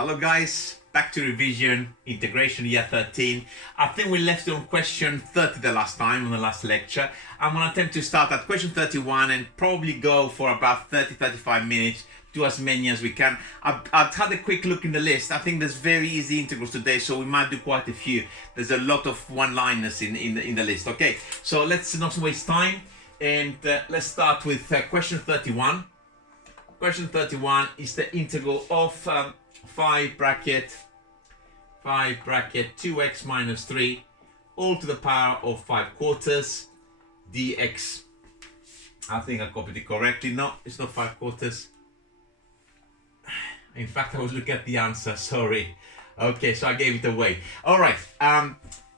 Hello guys, back to revision, integration year 13. I think we left on question 30 the last time, on the last lecture. I'm going to attempt to start at question 31 and probably go for about 30-35 minutes, do as many as we can. I've had a quick look in the list. I think there's very easy integrals today, so we might do quite a few. There's a lot of one-liners in the list. Okay, so let's not waste time and let's start with question 31. Question 31 is the integral of 5 bracket 2x minus 3 all to the power of 5 quarters dx. I think I copied it correctly. No, it's not 5 quarters. In fact, I was looking at the answer, sorry. Okay, so I gave it away. All right,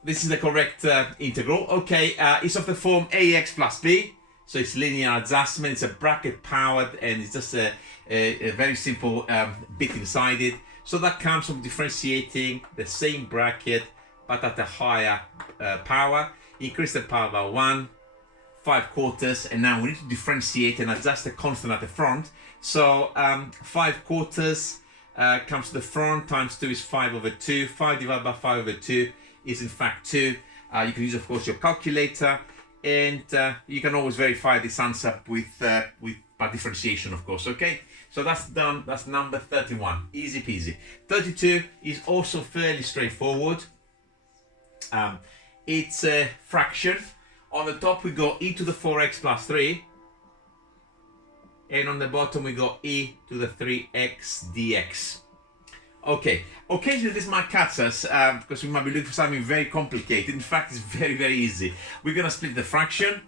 this is the correct integral. Okay, it's of the form ax plus b. So it's linear adjustment, it's a bracket powered, and it's just a very simple bit inside it. So that comes from differentiating the same bracket, but at a higher power. Increase the power by 1, 5 quarters, and now we need to differentiate and adjust the constant at the front. So 5 quarters comes to the front, times 2 is 5 over 2. 5 divided by 5 over 2 is in fact 2. You can use, of course, your calculator. And you can always verify this answer by differentiation, of course. Okay, so that's done. That's number 31, easy peasy. 32 is also fairly straightforward. It's a fraction. On the top we got e to the 4x plus 3, and on the bottom we got e to the 3x dx. Okay, occasionally this might catch us because we might be looking for something very complicated. In fact, it's very, very easy. We're going to split the fraction,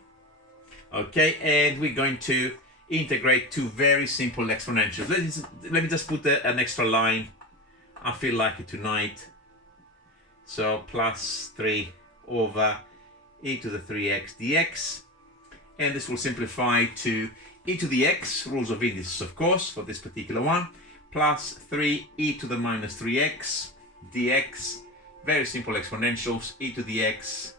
okay, and we're going to integrate two very simple exponentials. Let me just put an extra line. I feel like it tonight. So plus 3 over e to the 3x dx, and this will simplify to e to the x, rules of indices, of course, for this particular one, plus 3e to the minus 3x dx. Very simple exponentials. E to the x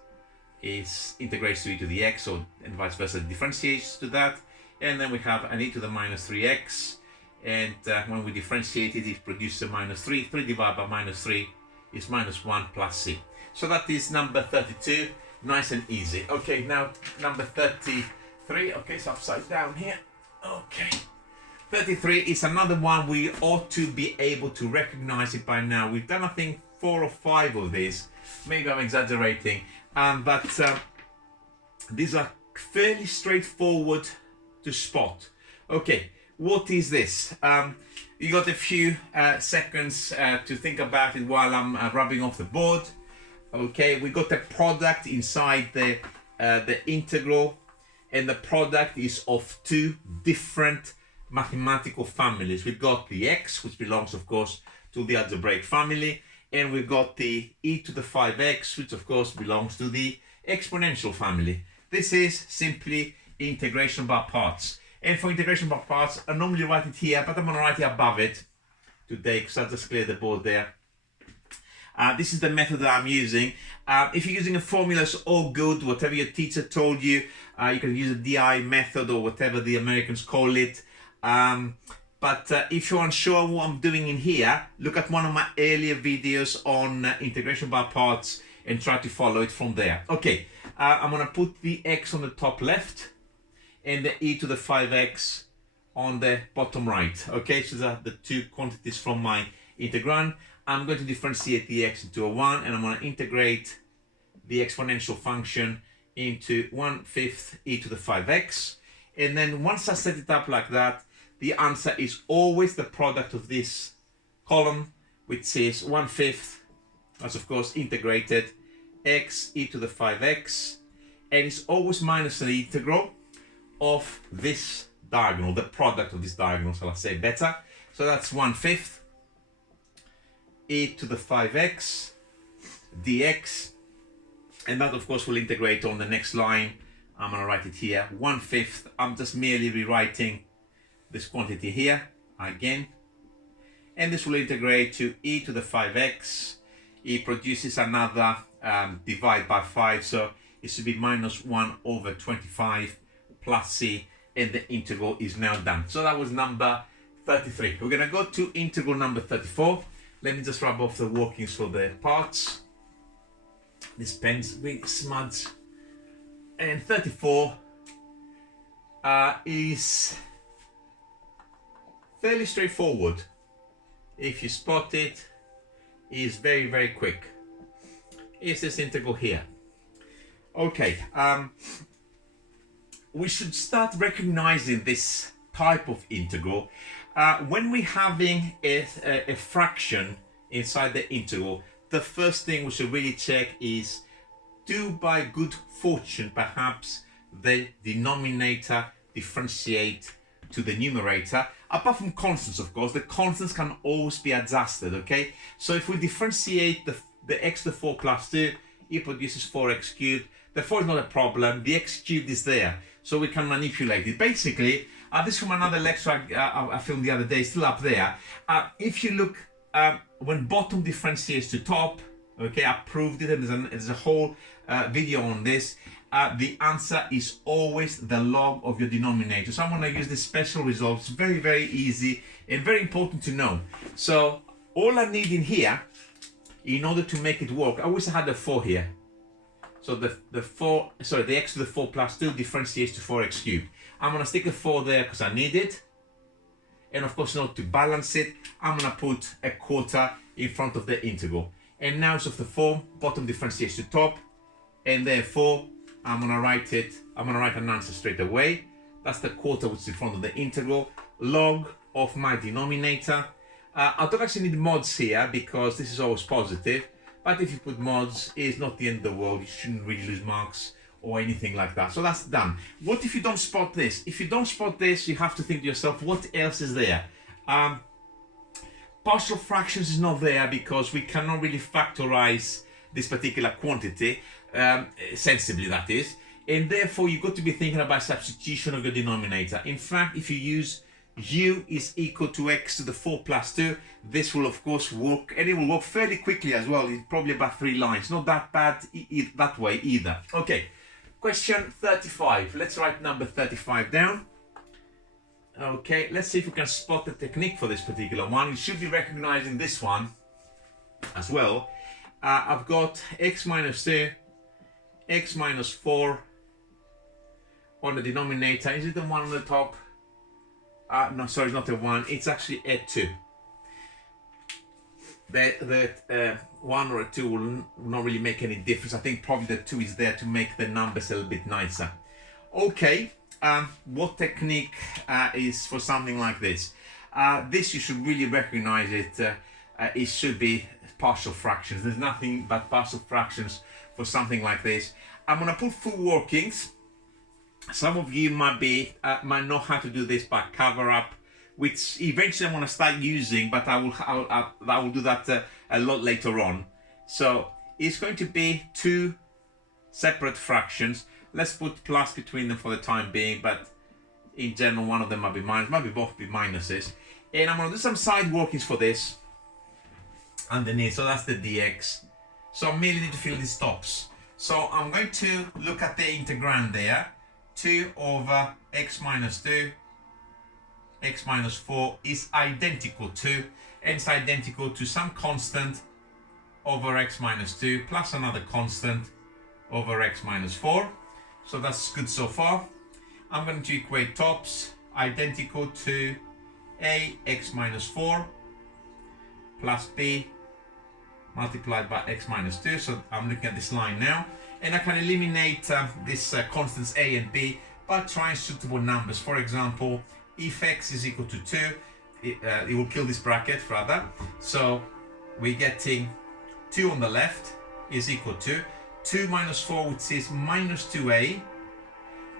is integrates to e to the x, and vice versa differentiates to that. And then we have an e to the minus 3x, and when we differentiate it, it produces a minus 3. 3 divided by minus 3 is minus 1 plus c. So that is number 32. Nice and easy. Okay, now number 33. Okay, it's upside down here. Okay. 33 is another one we ought to be able to recognize it by now. We've done, I think, 4 or 5 of these. Maybe I'm exaggerating, but these are fairly straightforward to spot. Okay, what is this? You got a few seconds to think about it while I'm rubbing off the board. Okay, we got a product inside the integral, and the product is of two different mathematical families. We've got the x, which belongs, of course, to the algebraic family, and we've got the e to the 5x, which of course belongs to the exponential family. This is simply integration by parts. And for integration by parts, I normally write it here, but I'm going to write it above it today because I just cleared the board there. This is the method that I'm using. If you're using a formula, it's all good. Whatever your teacher told you, you can use a DI method or whatever the Americans call it. But if you're unsure what I'm doing in here, look at one of my earlier videos on integration by parts and try to follow it from there. Okay, I'm going to put the x on the top left and the e to the 5x on the bottom right. Okay, so these are the two quantities from my integrand. I'm going to differentiate the x into a 1, and I'm going to integrate the exponential function into 1/5 e to the 5x. And then once I set it up like that, the answer is always the product of this column, which is 1/5, as of course integrated, x e to the 5x, and it's always minus the integral of this diagonal, the product of this diagonal, so I'll say better. So that's 1/5 e to the 5x dx, and that of course will integrate on the next line. I'm going to write it here, 1/5. I'm just merely rewriting this quantity here again, and this will integrate to e to the 5x. It produces another divide by 5, so it should be minus 1 over 25 plus c, and the integral is now done. So that was number 33. We're going to go to integral number 34. Let me just rub off the workings for the parts. This pen's really smudged. And 34 is fairly straightforward. If you spot it, is very, very quick. Is this integral here? Okay, we should start recognizing this type of integral. When we're having a fraction inside the integral, the first thing we should really check is, do by good fortune perhaps the denominator differentiate to the numerator? Apart from constants, of course, the constants can always be adjusted, okay? So if we differentiate the x to the 4 plus 2, it produces 4x cubed. The 4 is not a problem, the x cubed is there, so we can manipulate it. Basically, this is from another lecture I filmed the other day, still up there. If you look, when bottom differentiates to top, okay, I proved it, and there's a whole video on this. The answer is always the log of your denominator. So I'm going to use this special result. It's very, very easy and very important to know. So all I need in here, in order to make it work, I wish I had a 4 here. So the x to the 4 plus 2 differentiates to 4x cubed. I'm going to stick a 4 there because I need it. And of course, in order to balance it, I'm going to put a quarter in front of the integral. And now it's of the form, bottom differentiates to top, and therefore I'm going to write it. I'm going to write an answer straight away. That's the quarter which is in front of the integral, log of my denominator. I don't actually need mods here because this is always positive, but if you put mods, it's not the end of the world. You shouldn't really lose marks or anything like that. So that's done. What if you don't spot this? If you don't spot this, you have to think to yourself, what else is there? Partial fractions is not there because we cannot really factorize this particular quantity, sensibly that is, and therefore you've got to be thinking about substitution of your denominator. In fact, if you use u is equal to x to the 4 plus 2, this will of course work, and it will work fairly quickly as well. It's probably about 3 lines, not that bad that way either. Okay, question 35. Let's write number 35 down. Okay, let's see if we can spot the technique for this particular one. You should be recognizing this one as well. I've got x minus 2, x minus 4 on the denominator. Is it the 1 on the top? No, sorry, it's not a 1. It's actually a 2. The 1 or a 2 will not really make any difference. I think probably the 2 is there to make the numbers a little bit nicer. Okay, what technique is for something like this? This you should really recognize it. It should be partial fractions. There's nothing but partial fractions for something like this. I'm going to put full workings. Some of you might know how to do this by cover up, which eventually I'm going to start using, but I will do that a lot later on. So it's going to be 2 separate fractions. Let's put plus between them for the time being, but in general one of them might be minus, might be both be minuses. And I'm going to do some side workings for this underneath, so that's the dx. So I merely need to fill these stops. So I'm going to look at the integrand there. 2 over x minus 2, x minus 4 is identical to, and it's identical to some constant over x minus 2 plus another constant over x minus 4. So that's good so far. I'm going to equate tops identical to a x minus 4 plus b multiplied by x minus 2. So I'm looking at this line now, and I can eliminate this constants a and b by trying suitable numbers. For example, if x is equal to 2, it will kill this bracket rather. So we're getting 2 on the left is equal to 2 minus 4, which is minus 2a,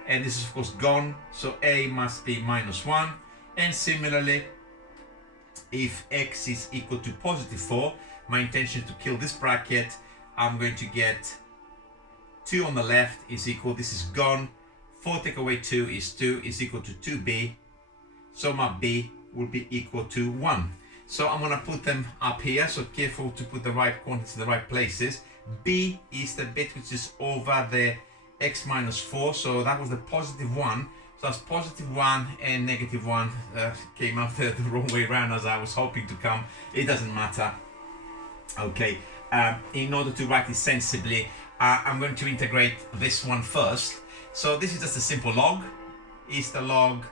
and this is of course gone, so a must be minus 1. And similarly, if x is equal to positive 4, my intention is to kill this bracket. I'm going to get 2 on the left is equal, this is gone, 4 take away 2 is 2, is equal to 2b, so my b will be equal to 1. So I'm going to put them up here, so careful to put the right quantities in the right places. B is the bit which is over the x minus 4, so that was the positive 1. So that's positive 1 and negative 1 came out the wrong way around as I was hoping to come. It doesn't matter. Okay, in order to write it sensibly, I'm going to integrate this one first. So this is just a simple log. Is the log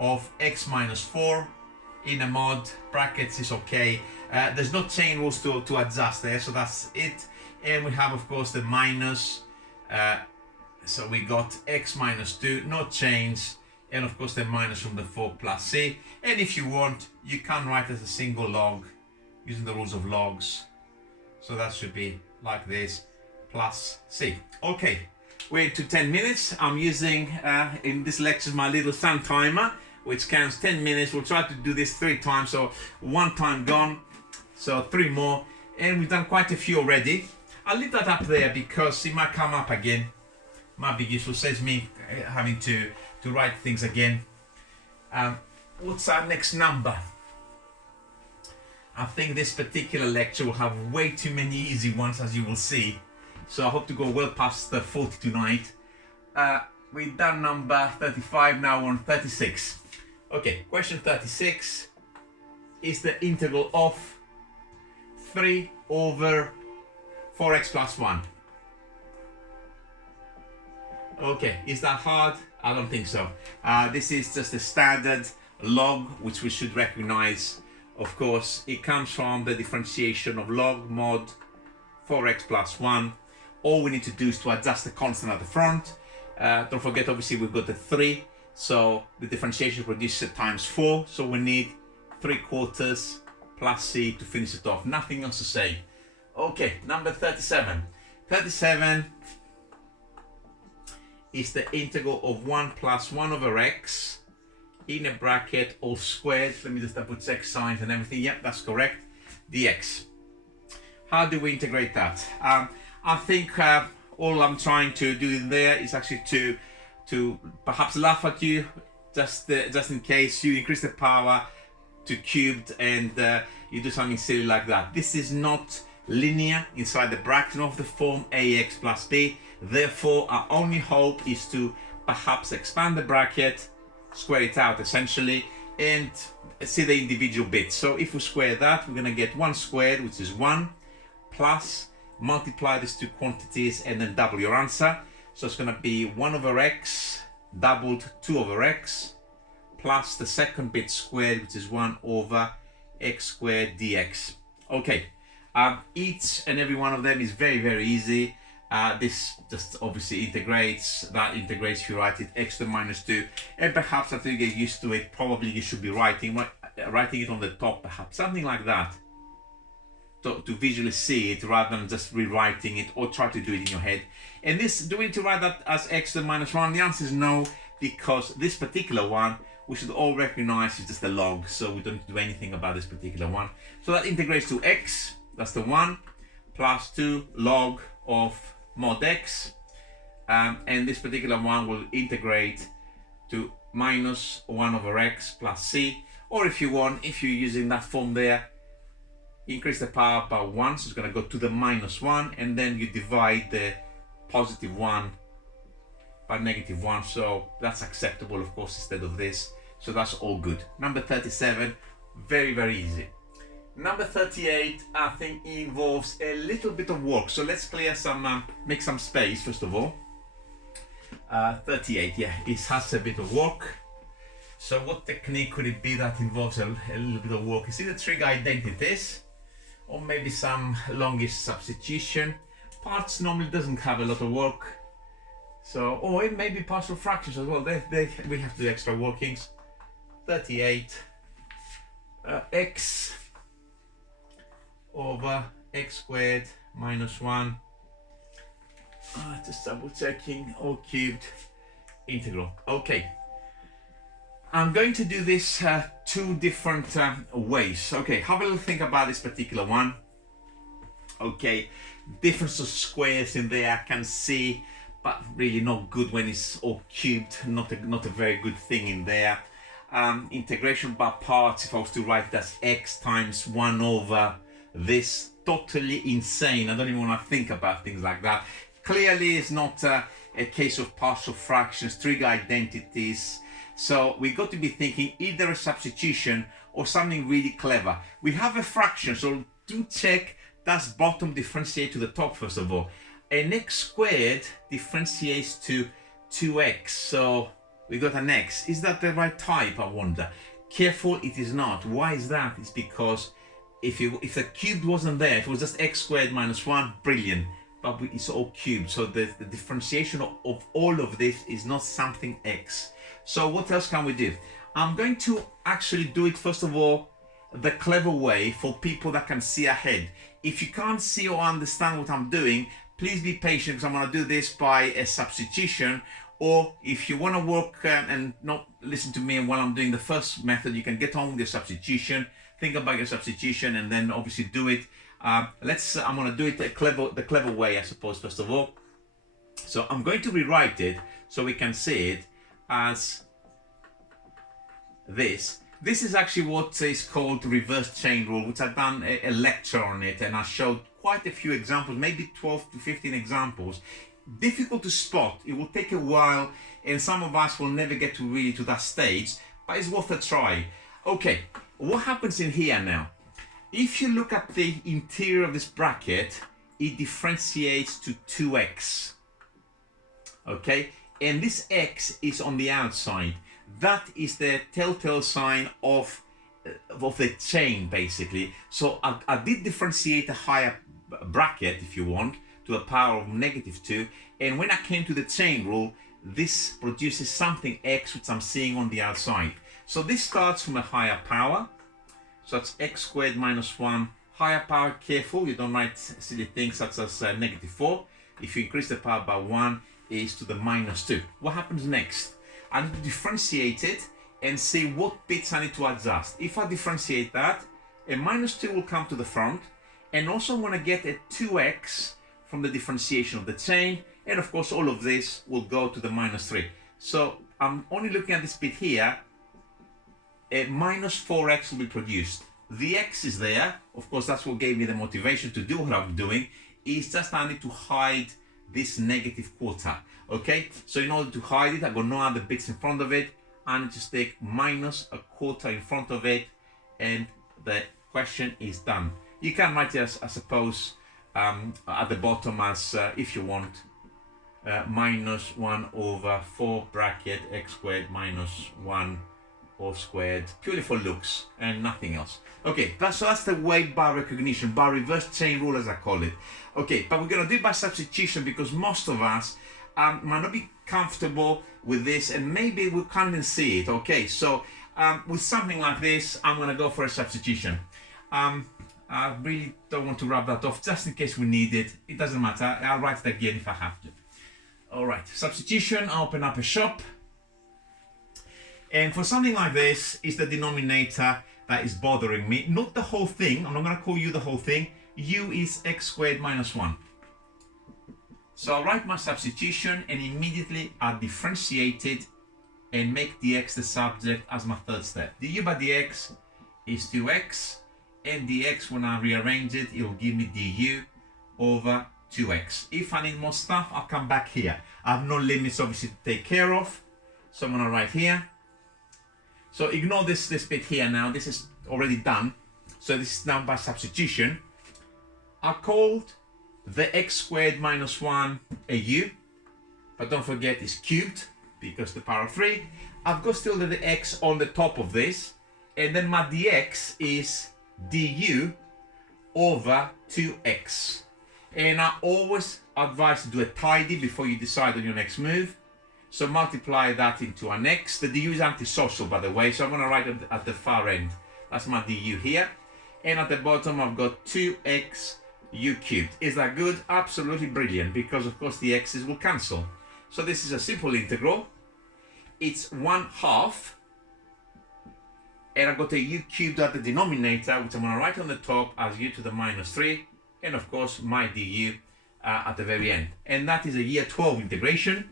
of x minus 4 in a mod, brackets is okay. There's no chain rules to adjust there, so that's it. And we have, of course, the minus. So we got x minus 2, no change. And of course the minus from the 4 plus c. And if you want, you can write as a single log using the rules of logs. So that should be like this, plus c. Okay, we're into 10 minutes. I'm using, in this lecture, my little sun timer, which counts 10 minutes. We'll try to do this 3 times, so 1 time gone, so 3 more. And we've done quite a few already. I'll leave that up there because it might come up again. Might be useful, saves me having to write things again. What's our next number? I think this particular lecture will have way too many easy ones, as you will see. So I hope to go well past the 40 tonight. We've done number 35, now we're on 36. Okay, question 36 is the integral of 3 over 4x plus 1. Okay, is that hard? I don't think so. This is just a standard log, which we should recognize. Of course, it comes from the differentiation of log mod 4x plus 1. All we need to do is to adjust the constant at the front. Don't forget, obviously, we've got the 3. So the differentiation produces times 4. So we need 3/4 plus c to finish it off. Nothing else to say. Okay, number 37. 37 is the integral of 1 plus 1 over x in a bracket all squared. Let me just double check signs and everything. Yep, that's correct. Dx. How do we integrate that? I think all I'm trying to do in there is actually to perhaps laugh at you, just in case you increase the power to cubed and you do something silly like that. This is not linear inside the bracket of the form ax plus b. Therefore, our only hope is to perhaps expand the bracket, square it out essentially, and see the individual bits. So if we square that, we're going to get 1 squared, which is 1, plus multiply these two quantities and then double your answer. So it's going to be 1 over x doubled 2 over x plus the second bit squared, which is 1 over x squared dx. Okay, each and every one of them is very, very easy. This just obviously integrates, that integrates if you write it x to the minus 2, and perhaps after you get used to it, probably you should be writing it on the top, perhaps something like that, to visually see it rather than just rewriting it or try to do it in your head. And this, do we need to write that as x to the minus 1? The answer is no, because this particular one we should all recognize is just a log, so we don't need to do anything about this particular one. So that integrates to x, that's the 1, plus 2 log of mod x, and this particular one will integrate to minus 1 over x plus c, or if you want, if you're using that form there, increase the power by 1, so it's going to go to the minus 1, and then you divide the positive 1 by negative 1, so that's acceptable, of course, instead of this. So that's all good. Number 37, very, very easy. Number 38, I think, involves a little bit of work. So let's clear some, make some space, first of all. 38, yeah, it has a bit of work. So what technique could it be that involves a little bit of work? Is it the trig identities, or maybe some longish substitution? Parts normally doesn't have a lot of work. So, or it may be partial fractions as well. We have to do extra workings. 38 x over x squared minus 1, just double checking, all cubed integral. Okay, I'm going to do this 2 different ways. Okay, have a little think about this particular one. Okay, difference of squares in there I can see, but really not good when it's all cubed, not a very good thing in there. Integration by parts, if I was to write that as x times 1 over this, totally insane. I don't even want to think about things like that. Clearly it's not a case of partial fractions, trig identities. So we got to be thinking either a substitution or something really clever. We have a fraction, so do check That's bottom differentiate to the top first of all. An x squared differentiates to 2x. So we got an x. Is that the right type, I wonder? Careful, it is not. Why is that? It's because if the cube wasn't there, if it was just x squared minus 1, brilliant. But it's all cubed. So the differentiation of all of this is not something x. So what else can we do? I'm going to actually do it first of all the clever way for people that can see ahead. If you can't see or understand what I'm doing, please be patient because I'm going to do this by a substitution. Or if you want to work and not listen to me while I'm doing the first method, you can get on with your substitution, think about your substitution, and then obviously do it. I'm going to do it the clever way, I suppose, first of all. So I'm going to rewrite it so we can see it as this. This is actually what is called reverse chain rule, which I've done a lecture on it, and I showed quite a few examples, maybe 12 to 15 examples. Difficult to spot. It will take a while, and some of us will never get to that stage, but it's worth a try. Okay, what happens in here now? If you look at the interior of this bracket, it differentiates to 2x. Okay, and this x is on the outside. That is the telltale sign of the chain, basically. So I did differentiate a higher bracket, if you want, to a power of -2, and when I came to the chain rule, this produces something x, which I'm seeing on the outside. So this starts from a higher power, so that's x squared minus 1. Higher power, careful, you don't write silly things such as -4. If you increase the power by 1, is to the -2. What happens next? I need to differentiate it and see what bits I need to adjust. If I differentiate that, a -2 will come to the front, and also I'm going to get a 2x from the differentiation of the chain, and of course all of this will go to the -3. So I'm only looking at this bit here. A -4x will be produced. The x is there, of course that's what gave me the motivation to do what I'm doing. It's just I need to hide this -quarter. Okay, so in order to hide it, I've got no other bits in front of it. I need to stick -1/4 in front of it, and the question is done. You can write it as, I suppose, at the bottom as, if you want, -1/4 bracket x squared minus 1 all squared, purely for looks and nothing else. Okay, that's the way by recognition, by reverse chain rule as I call it. Okay, but we're going to do it by substitution because most of us might not be comfortable with this, and maybe we can't even see it. Okay, so with something like this, I'm going to go for a substitution. I really don't want to rub that off, just in case we need it. It doesn't matter, I'll write it again if I have to. All right, substitution, I open up a shop. And for something like this, it's the denominator that is bothering me, not the whole thing. I'm not going to call u the whole thing. U is x squared minus 1. So I'll write my substitution, and immediately I'll differentiate it and make dx the subject as my third step. du by dx is 2x, and dx, when I rearrange it, it will give me du over 2x. If I need more stuff, I'll come back here. I have no limits obviously to take care of, so I'm going to write here. So ignore this bit here now, this is already done. So this is now by substitution. I called the x squared minus 1 a u, but don't forget it's cubed because the power of 3. I've got still the x on the top of this, and then my dx is du over 2x. And I always advise to do a tidy before you decide on your next move. So multiply that into an x. The du is antisocial, by the way, so I'm going to write it at the far end. That's my du here. And at the bottom, I've got 2x u cubed. Is that good? Absolutely brilliant, because of course the x's will cancel. So this is a simple integral. It's 1/2. And I've got a u cubed at the denominator, which I'm going to write on the top as u to the minus 3. And of course, my du at the very end. And that is a year 12 integration,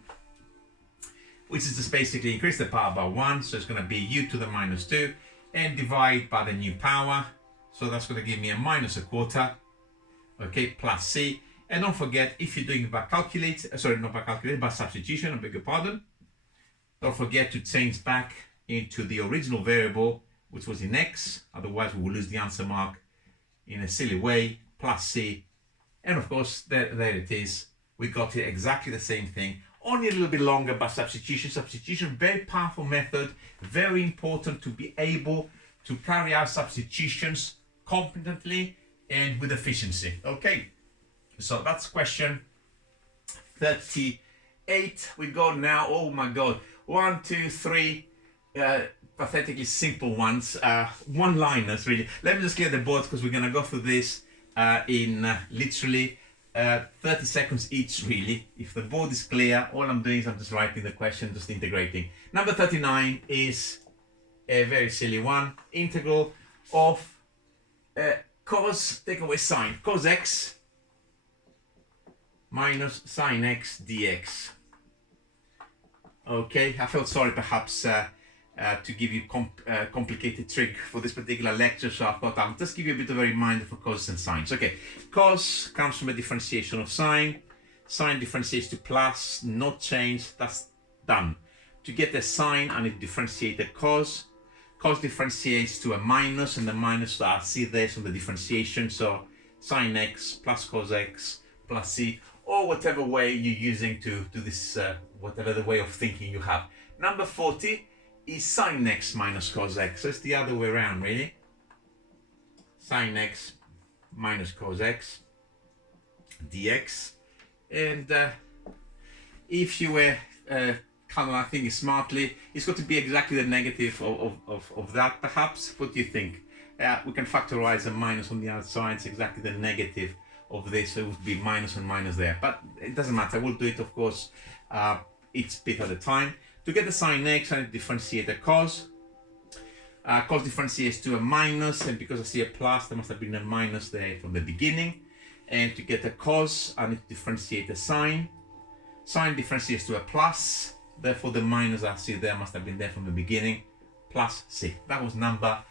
which is just basically increase the power by 1, so it's going to be u to the minus 2, and divide by the new power, so that's going to give me a -1/4, okay, plus c. And don't forget, if you're doing it by by substitution, I beg your pardon, don't forget to change back into the original variable, which was in x, otherwise we will lose the answer mark in a silly way. plus c. And of course, there it is. We got it exactly the same thing, only a little bit longer, but substitution. Substitution, very powerful method, very important to be able to carry out substitutions competently and with efficiency. Okay, so that's question 38. We go now, oh my God, 1, 2, 3, pathetically simple ones, one-liners really. Let me just clear the board because we're gonna go through this in literally 30 seconds each really. If the board is clear, all I'm doing is I'm just writing the question, just integrating. Number 39 is a very silly one. Integral of cos, take away sine, cos x minus sine x dx. Okay, I felt sorry perhaps to give you complicated trick for this particular lecture, so I thought I'll just give you a bit of a reminder for cos and sines. Okay, cos comes from a differentiation of sine. Sine differentiates to plus, not change, that's done. To get the sine, I need to differentiate the cos. Cos differentiates to a minus, and the minus, I see this from the differentiation, so sine x plus cos x plus c, or whatever way you're using to do this, whatever the way of thinking you have. Number 40 is sine x minus cos x, so it's the other way around really. Sine x minus cos x dx. And if you were kind of thinking smartly, it's got to be exactly the negative of that perhaps. What do you think? We can factorize a minus on the outside, it's exactly the negative of this, so it would be minus and minus there, but it doesn't matter. We'll do it, of course, each bit at a time. To get the sine x, I need to differentiate the cos. Cos differentiates to a minus, and because I see a plus, there must have been a minus there from the beginning. And to get the cos, I need to differentiate the sine. Sine differentiates to a plus, therefore the minus I see there must have been there from the beginning, plus c. That was number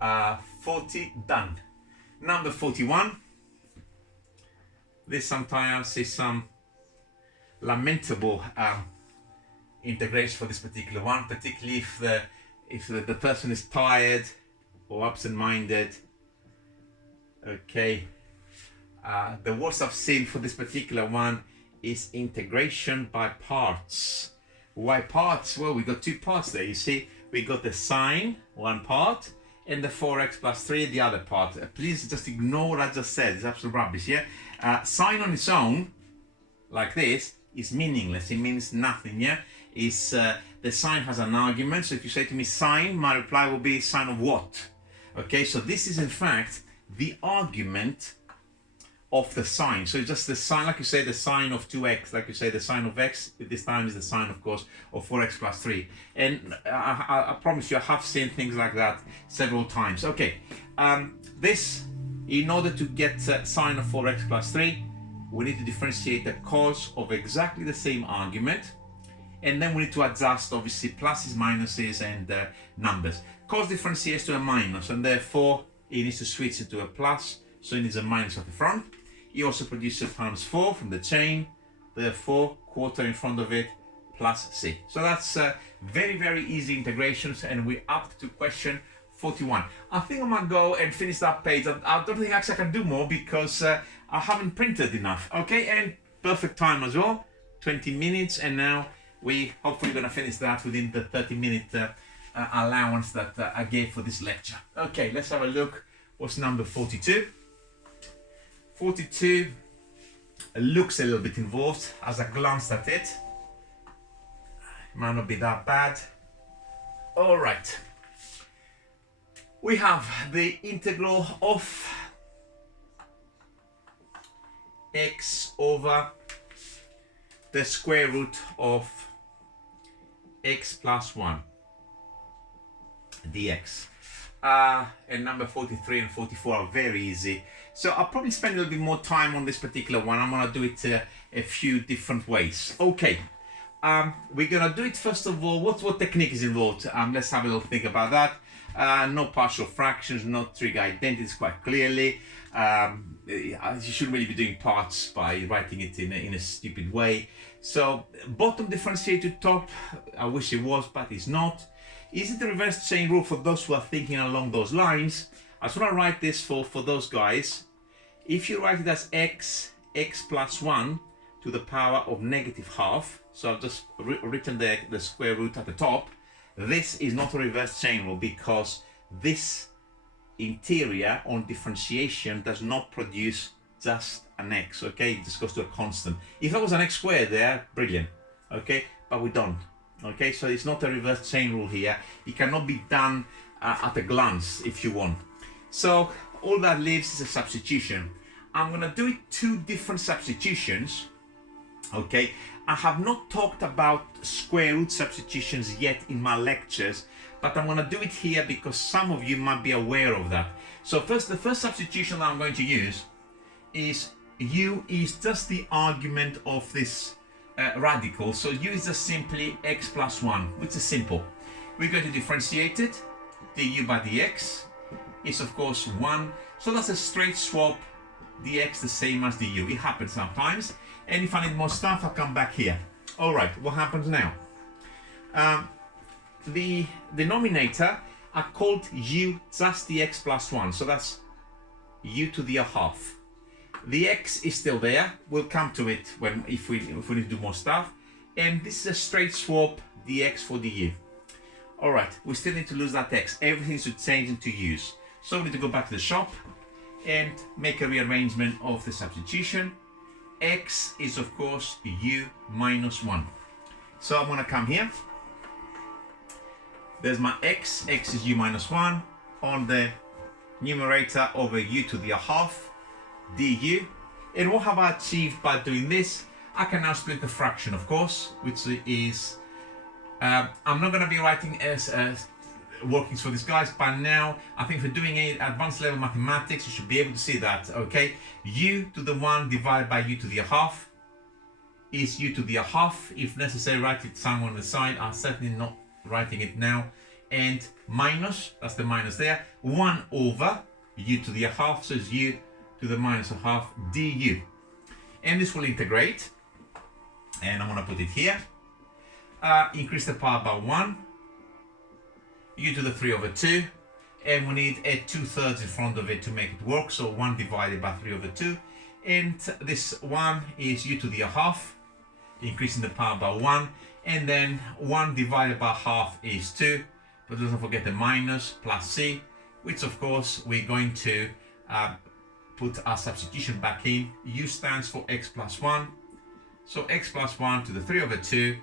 40 done. Number 41. This sometimes is some lamentable integration for this particular one, particularly if the person is tired or absent-minded. Okay, the worst I've seen for this particular one is integration by parts. Why parts? Well, we got two parts there. You see, we got the sine, one part, and the 4x plus 3, the other part. Please just ignore what I just said. It's absolute rubbish, yeah? Sine on its own, like this, is meaningless. It means nothing, yeah? It's, the sine has an argument, so if you say to me sine, my reply will be sine of what? Okay, so this is in fact the argument of the sine. So it's just the sine, like you say, the sine of 2x, like you say, the sine of x, this time is the sine, of course, of 4x plus 3. And I promise you, I have seen things like that several times. Okay, this, in order to get sine of 4x plus 3, we need to differentiate the cos of exactly the same argument. And then we need to adjust, obviously, pluses, minuses, and numbers. Cos differentiates to a minus, and therefore it needs to switch it to a plus, so it needs a minus at the front. It also produces times 4 from the chain, therefore quarter in front of it, plus c. So that's very, very easy integrations, and we're up to question 41. I think I might go and finish that page. I don't think actually I can do more because I haven't printed enough. Okay, and perfect time as well, 20 minutes, and now we hopefully going to finish that within the 30-minute allowance that I gave for this lecture. Okay, let's have a look. What's number 42? 42 looks a little bit involved as I glanced at it. Might not be that bad. All right. We have the integral of x over the square root of x plus 1 dx. And number 43 and 44 are very easy. So I'll probably spend a little bit more time on this particular one. I'm going to do it a few different ways. Okay, we're going to do it first of all. What technique is involved? Let's have a little think about that. No partial fractions, no trig identities quite clearly. You shouldn't really be doing parts by writing it in a stupid way. So bottom differentiate to top, I wish it was, but it's not. Is it the reverse chain rule for those who are thinking along those lines? I just want to write this for those guys. If you write it as x plus 1 to the power of negative half, so I've just written the square root at the top, this is not a reverse chain rule because this interior on differentiation does not produce just an x, okay? It just goes to a constant. If there was an x squared there, brilliant, okay? But we don't, okay? So it's not a reverse chain rule here. It cannot be done at a glance if you want. So all that leaves is a substitution. I'm gonna do it two different substitutions, okay? I have not talked about square root substitutions yet in my lectures, but I'm gonna do it here because some of you might be aware of that. So the first substitution that I'm going to use is u is just the argument of this radical. So u is just simply x plus 1, which is simple. We're going to differentiate it. Du by dx is of course 1. So that's a straight swap, dx the same as du. It happens sometimes. And if I need more stuff, I'll come back here. All right, what happens now? The denominator, I called u just the x plus 1. So that's u to the half. The x is still there. We'll come to it if we need to do more stuff. And this is a straight swap, dx for du. All right, we still need to lose that x. Everything should change into u's. So we need to go back to the shop and make a rearrangement of the substitution. X is of course u minus 1. So I'm gonna come here. There's my x is u minus 1 on the numerator over u to the half du. And what have I achieved by doing this? I can now split the fraction, of course, which is, I'm not gonna be writing as workings for this, guys. By now, I think for doing advanced level mathematics, you should be able to see that, okay? U to the 1 divided by u to the half is u to the half. If necessary, write it somewhere on the side. I'm certainly not writing it now. And minus, that's the minus there, 1 over u to the half, so it's u to the minus a half du. And this will integrate. And I'm gonna put it here. Increase the power by 1. U to the 3 over 2, and we need a 2/3 in front of it to make it work, so 1 divided by 3 over 2, and this 1 is u to the half, increasing the power by 1, and then 1 divided by half is 2, but don't forget the minus plus c, which of course we're going to put our substitution back in. U stands for x plus 1, so x plus 1 to the 3 over 2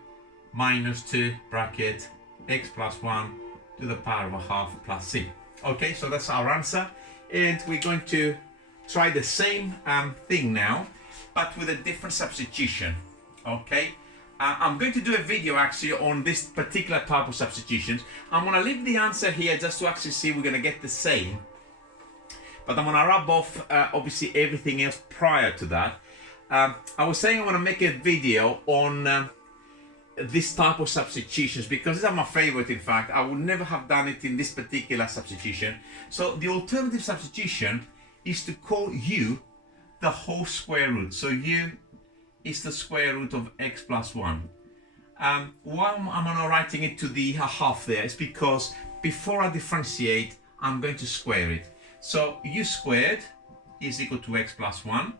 minus 2 bracket x plus 1 to the power of a half plus c. Okay, so that's our answer, and we're going to try the same thing now, but with a different substitution. Okay, I'm going to do a video actually on this particular type of substitutions. I'm going to leave the answer here just to actually see we're going to get the same, but I'm going to rub off obviously everything else prior to that. I was saying I'm going to make a video on this type of substitutions because these are my favorite. In fact, I would never have done it in this particular substitution. So the alternative substitution is to call u the whole square root. So u is the square root of x plus 1. Why am I not writing it to the half there? It's because before I differentiate, I'm going to square it. So u squared is equal to x plus 1.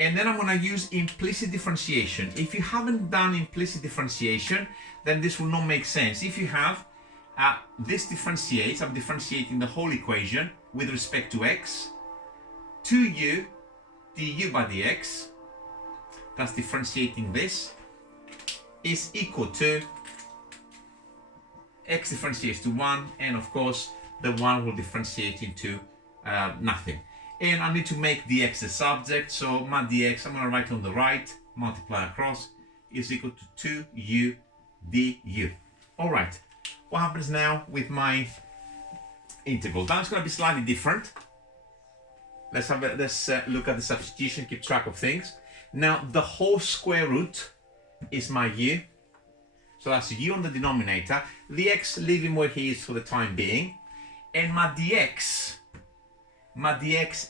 And then I'm going to use implicit differentiation. If you haven't done implicit differentiation, then this will not make sense. If you have, this differentiates, I'm differentiating the whole equation with respect to x. 2u du by dx, that's differentiating this, is equal to x differentiates to 1, and of course the 1 will differentiate into nothing. And I need to make dx the subject, so my dx, I'm going to write on the right, multiply across, is equal to 2u du. All right, what happens now with my integral? That's going to be slightly different. Let's look at the substitution, keep track of things. Now, the whole square root is my u, so that's u on the denominator. The x, leave him where he is for the time being, and my dx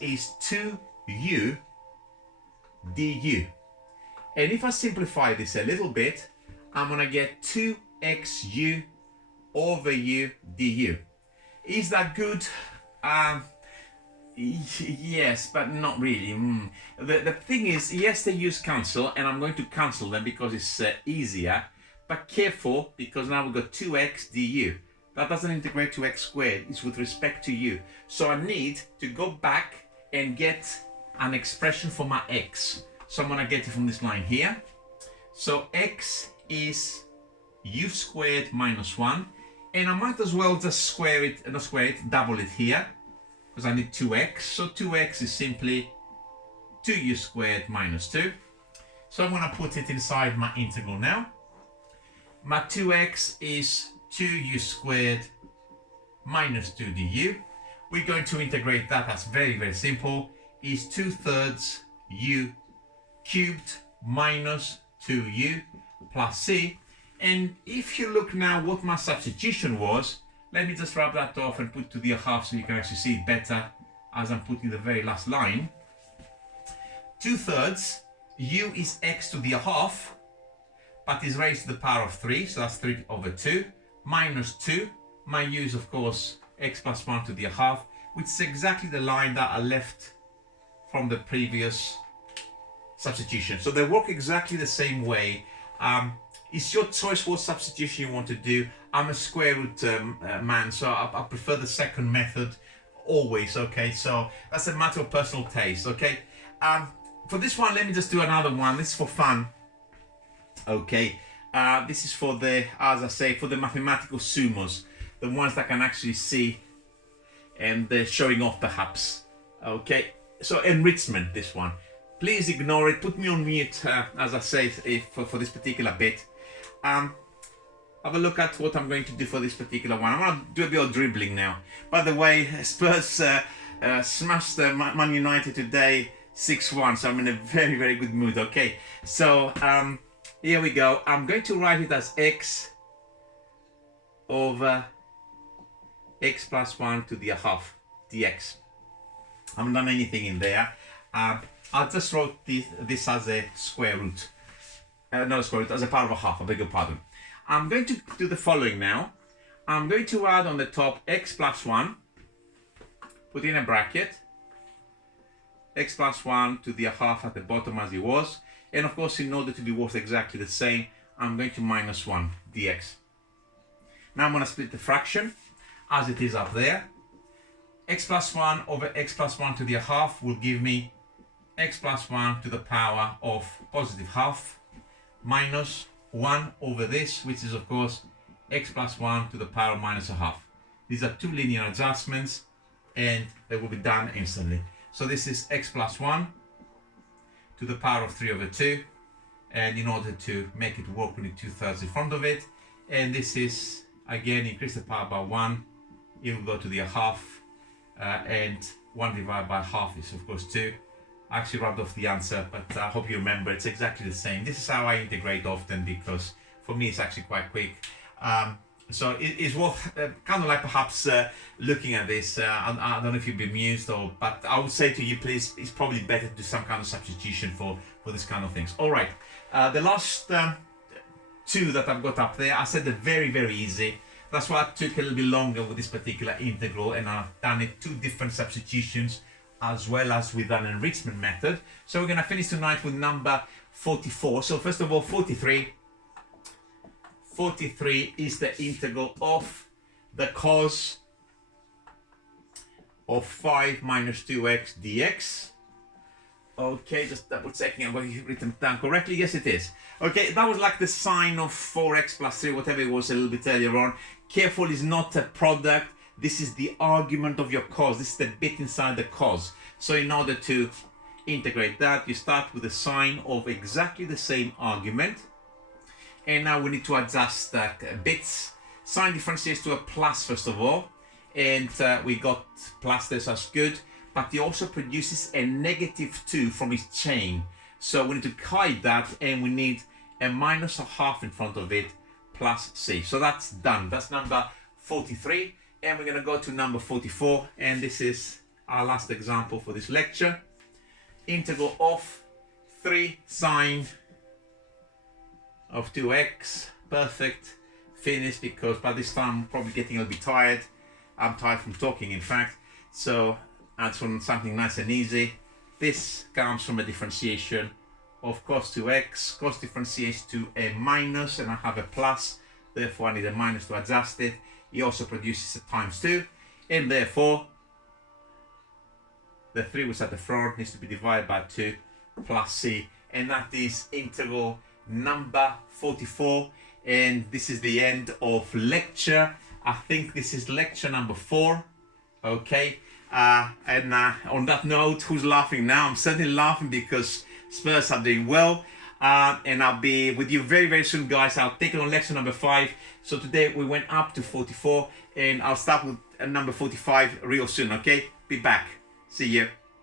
is 2u du. And if I simplify this a little bit, I'm going to get 2xu over u du. Is that good? Yes, but not really. The thing is, yes, they use cancel, and I'm going to cancel them because it's easier. But careful, because now we've got 2x du. That doesn't integrate to x squared. It's with respect to u. So I need to go back and get an expression for my x. So I'm going to get it from this line here. So x is u squared minus 1. And I might as well just square it, not square it, double it here. Because I need 2x. So 2x is simply 2u squared minus 2. So I'm going to put it inside my integral now. My 2x is 2u squared minus 2 du. We're going to integrate that. That's very, very simple. Is 2/3 u cubed minus 2u plus c. And if you look now what my substitution was, let me just rub that off and put to the half so you can actually see it better as I'm putting the very last line. 2/3 u is x to the half, but is raised to the power of 3, so that's 3/2, minus 2. My u is, of course, x plus 1 to the half, which is exactly the line that I left from the previous substitution. So they work exactly the same way. It's your choice what substitution you want to do. I'm a square root man, so I prefer the second method always, okay? So that's a matter of personal taste, okay? For this one, let me just do another one. This is for fun, okay? This is for the, as I say, for the mathematical sumos, the ones that can actually see and they're showing off perhaps, okay? So enrichment, this one. Please ignore it, put me on mute, as I say, for this particular bit. Have a look at what I'm going to do for this particular one. I'm going to do a bit of dribbling now. By the way, Spurs smashed Man United today 6-1, so I'm in a very, very good mood, okay? So, here we go. I'm going to write it as x over x plus 1 to the half dx. I haven't done anything in there. I just wrote this as a square root. Not a square root, as a power of a half, I beg your pardon. I'm going to do the following now. I'm going to add on the top x plus 1, put in a bracket, x plus 1 to the half at the bottom as it was. And of course, in order to be worth exactly the same, I'm going to minus 1 dx. Now I'm going to split the fraction as it is up there. X plus 1 over x plus 1 to the half will give me x plus 1 to the power of positive half minus 1 over this, which is of course x plus 1 to the power of minus a half. These are two linear adjustments and they will be done instantly. So this is x plus 1 to the power of 3 over 2, and in order to make it work we need 2/3 in front of it, and this is again increase the power by 1, it will go to the half, and 1 divided by half is of course 2. I actually rubbed off the answer, but I hope you remember it's exactly the same. This is how I integrate often because for me it's actually quite quick. So it's worth kind of like perhaps looking at this. I don't know if you've been amused, but I would say to you, please, it's probably better to do some kind of substitution for this kind of things. All right, the last two that I've got up there, I said they're very, very easy. That's why I took a little bit longer with this particular integral, and I've done it 2 different substitutions as well as with an enrichment method. So we're going to finish tonight with number 44. So first of all, 43. 43 is the integral of the cos of 5 minus 2x dx. Okay, just double checking I've got it written down correctly. Yes, it is. Okay, that was like the sine of 4x plus 3, whatever it was a little bit earlier on. Careful, is not a product. This is the argument of your cos. This is the bit inside the cos. So in order to integrate that, you start with the sine of exactly the same argument. And now we need to adjust bits. Sine differentiates to a plus first of all. And we got plus there, so that's good. But it also produces a -2 from its chain. So we need to hide that, and we need a minus a half in front of it plus c. So that's done. That's number 43. And we're going to go to number 44. And this is our last example for this lecture. Integral of 3 sine of 2x. Perfect. Finished, because by this time I'm probably getting a little bit tired. I'm tired from talking, in fact. So and from something nice and easy. This comes from a differentiation of cos 2x. Cos differentiates to a minus, and I have a plus. Therefore, I need a minus to adjust it. It also produces a times 2, and therefore, the 3 which is at the front needs to be divided by 2 plus c, and that is integral number 44. And this is the end of lecture. I think this is lecture number 4. Okay, and on that note, who's laughing now? I'm certainly laughing because Spurs are doing well. And I'll be with you very, very soon, guys. I'll take it on lecture number 5. So today we went up to 44, and I'll start with number 45 real soon. Okay, be back. See you.